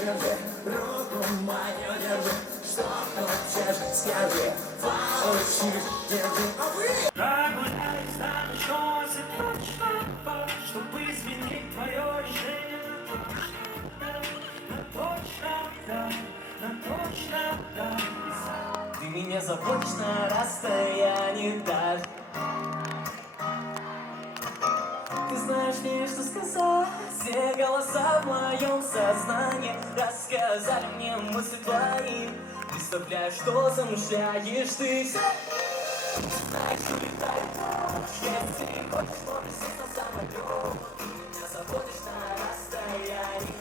держи, руку мою держи, что хочешь, скажи, получишь, держи. Прогуляй за ночь, и точно так, чтобы изменить твое решение. На точно так. Ты меня заводишь на расстоянии вдаль. Ты знаешь мне, что сказать. Все голоса в моем сознании рассказали мне мысли твои. Представляешь, что замышляешь ты. Знаешь, улетай прочь. Если ты хочешь, можешь сесть на самолет. Ты меня заводишь на расстоянии.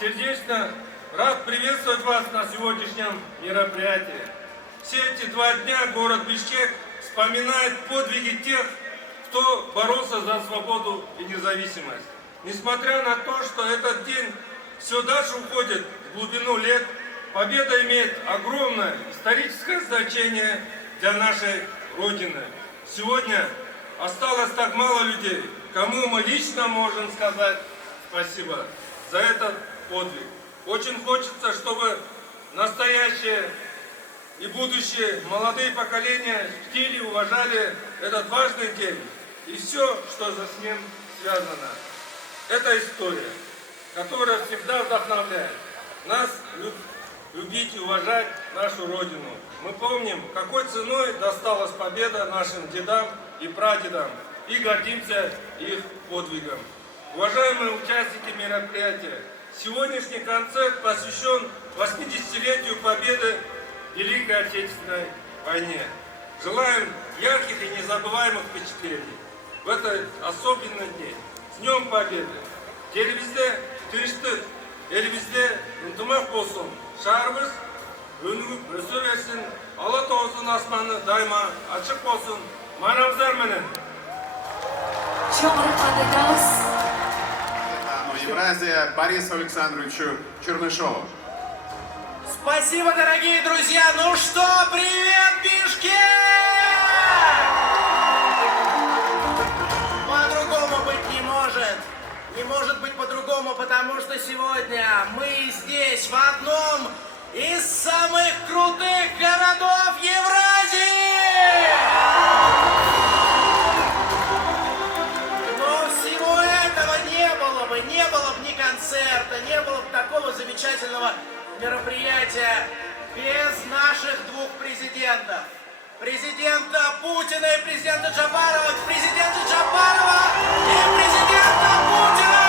Сердечно рад приветствовать вас на сегодняшнем мероприятии. Все эти 2 дня город Бишкек вспоминает подвиги тех, кто боролся за свободу и независимость. Несмотря на то, что этот день все дальше уходит в глубину лет, победа имеет огромное историческое значение для нашей Родины. Сегодня осталось так мало людей, кому мы лично можем сказать спасибо за этот подвиг. Очень хочется, чтобы настоящее и будущее молодые поколения чтили и уважали этот важный день и все, что за с ним связано. Это история, которая всегда вдохновляет нас любить и уважать нашу Родину. Мы помним, какой ценой досталась победа нашим дедам и прадедам, и гордимся их подвигом. Уважаемые участники мероприятия, сегодняшний концерт посвящен 80-летию победы в Великой Отечественной войне. Желаем ярких и незабываемых впечатлений в этот особенный день. С Днем Победы! Телевизде тыныштык, элибизде ынтымақ болсын, шаарыбыз өнігіп өсе берсін, Алла тоғысын асманы дайыма ашық болсын, манабыздар менен. Евразия Борису Александровичу Чернышову. Спасибо, дорогие друзья! Ну что, привет, Бишкек! По-другому быть не может. Не может быть по-другому, потому что сегодня мы здесь, в одном из самых крутых городов Евразии! Но всего этого не было бы ни концерта, не было бы такого замечательного мероприятия без наших 2 президентов. Президента Путина и президента Джапарова, президента Джапарова и президента Путина!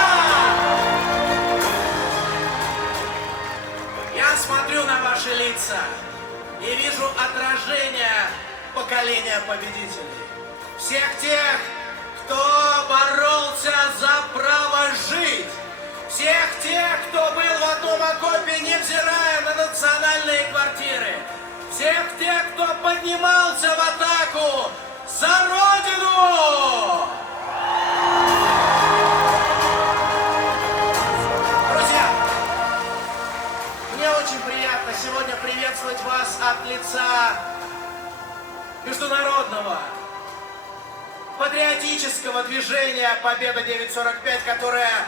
Я смотрю на ваши лица и вижу отражение поколения победителей. Всех тех, кто боролся за право жить. Всех тех, кто был в одном окопе, невзирая на национальные квартиры. Всех тех, кто поднимался в атаку за Родину! Друзья, мне очень приятно сегодня приветствовать вас от лица международного патриотического движения «Победа 945», которое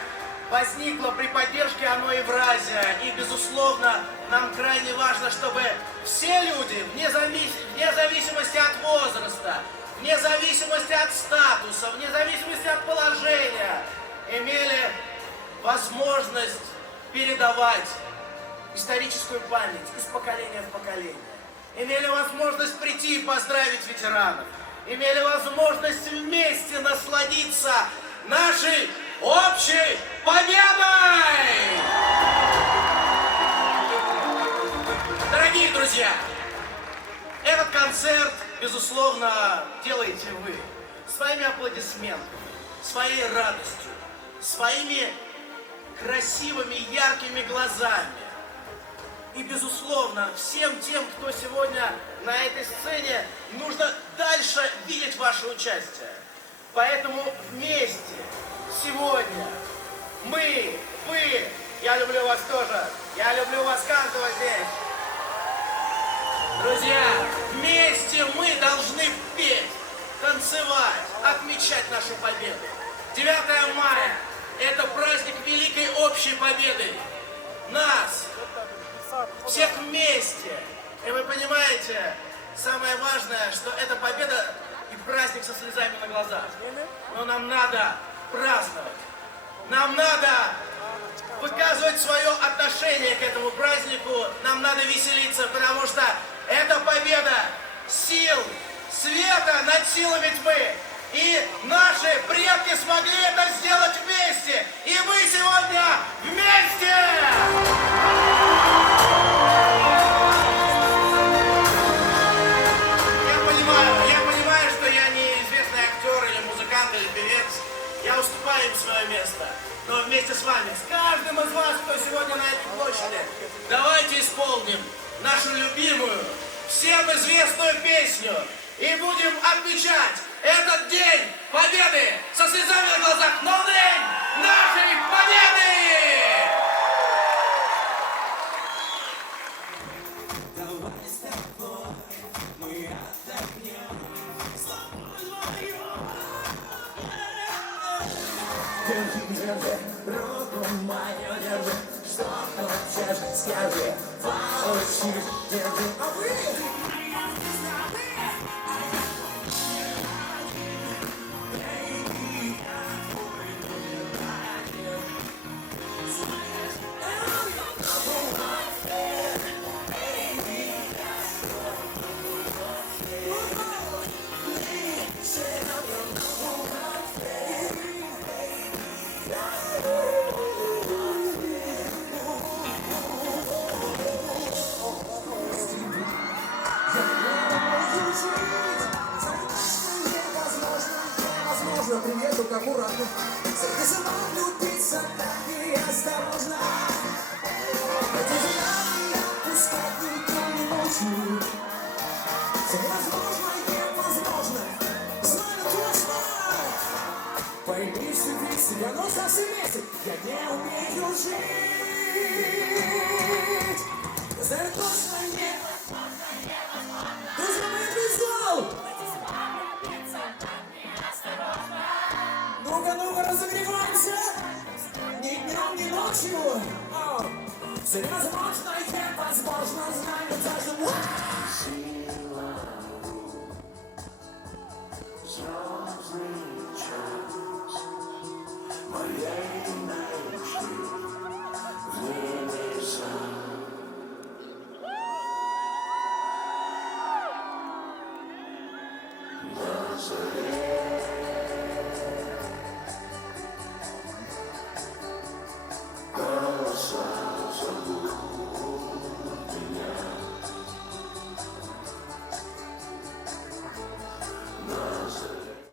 возникло при поддержке ОНО Евразия. И, безусловно, нам крайне важно, чтобы все люди, вне зависимости от возраста, вне зависимости от статуса, вне зависимости от положения, имели возможность передавать историческую память из поколения в поколение. Имели возможность прийти и поздравить ветеранов. Имели возможность вместе насладиться нашей общей победой! Дорогие друзья, этот концерт, безусловно, делаете вы своими аплодисментами, своей радостью, своими красивыми, яркими глазами. И, безусловно, всем тем, кто сегодня на этой сцене, нужно дальше видеть ваше участие. Поэтому вместе сегодня мы, вы, я люблю вас тоже, я люблю вас каждого здесь. Друзья, вместе мы должны петь, танцевать, отмечать нашу победу. 9 мая – это праздник великой общей победы. Нас, всех вместе. И вы понимаете, самое важное, что это победа и праздник со слезами на глазах. Но нам надо праздновать. Нам надо выказывать свое отношение к этому празднику. Нам надо веселиться, потому что это победа сил света над силами тьмы. И наши предки смогли это сделать вместе. И мы сегодня вместе! Я понимаю, что я не известный актер или музыкант или певец. Я уступаю им свое место. Но вместе с вами, с каждым из вас, кто сегодня на этой площади, давайте исполним нашу любимую, всем известную песню. И будем отмечать этот день победы со слезами на глазах. Но день нашей победы! Держи руку мою, держи, что хочешь, скажи, получишь, держи, а вы? Привет, только аккуратно. Среди сама влюбиться так и осторожно. Эти взгляды отпускать никто не может. Все невозможно, невозможно. Знаю точно. Пойми, сиди себя, но совсем вместе. Я не умею жить. Знаю точно, невозможно, невозможно. Друзья, мы везем. Ну-ка, разогреваемся! Ни днем, ни ночью! Все невозможно, невозможно, знаю даже...